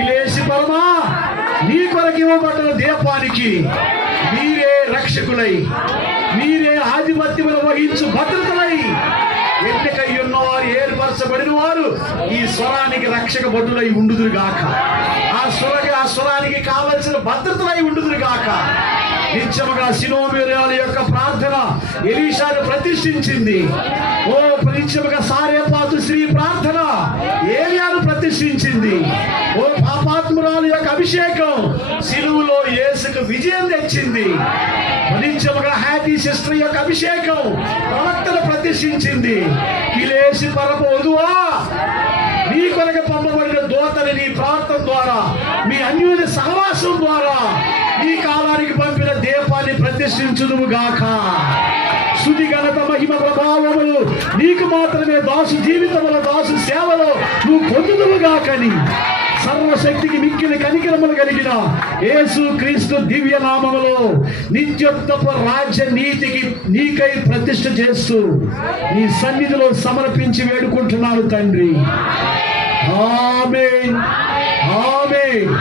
గిలేసి పరమా, నీ కొరకు ఇవ్వబడిన దీపానికి మీరే రక్షకులై, మీరే ఆధిపత్యములు వహించు భద్రతలై, ఎన్నికై ఉన్నవారు, ఏర్పరచబడిన వారు ఈ స్వరానికి రక్షక భటులై ఉండుదురుగాక. ఆ స్వరానికి కావలసిన భద్రతలై ఉండుదురుగాక. నిత్యముగా సినోమిరాల యొక్క ప్రార్థన ఎలీషాను ప్రతిష్ఠించింది. ఓ నిత్యముగా సారేపాతు స్త్రీ ప్రార్థన ఏలియాను ప్రతిష్ఠించింది. ఓ పాపాత్మురాలు యొక్క అభిషేకం సిలువలో యేసుకు విజయం తెచ్చింది. నిత్యముగా హ్యాపీ సిస్టర్ యొక్క అభిషేకం ప్రవక్తను ప్రతిష్ఠించింది. కిలేసి పరమ వధువా, నీ కొరకు పంపబడిన దూతని నీ ప్రార్థన ద్వారా, మీ అన్యోన్య సహవాసం ద్వారా ఈ కాలానికి పంపిన దీపాన్ని ప్రతిష్ఠించుదువు గాక. స్తుతి ఘనత మహిమ ప్రభావములు నీకు మాత్రమే దాసు జీవితముల దాసు సేవలో నువ్వు పొందుదువు గాకని సర్వశక్తికి మిక్కిలి కనికరములు కలిగిన యేసు క్రీస్తు దివ్య నామములో నిత్యోత్తమ రాజ్య నీతికి నీకై ప్రతిష్ఠ చేస్తూ నీ సన్నిధిలో సమర్పించి వేడుకుంటున్నాను తండ్రి. ఆమేన్, ఆమేన్.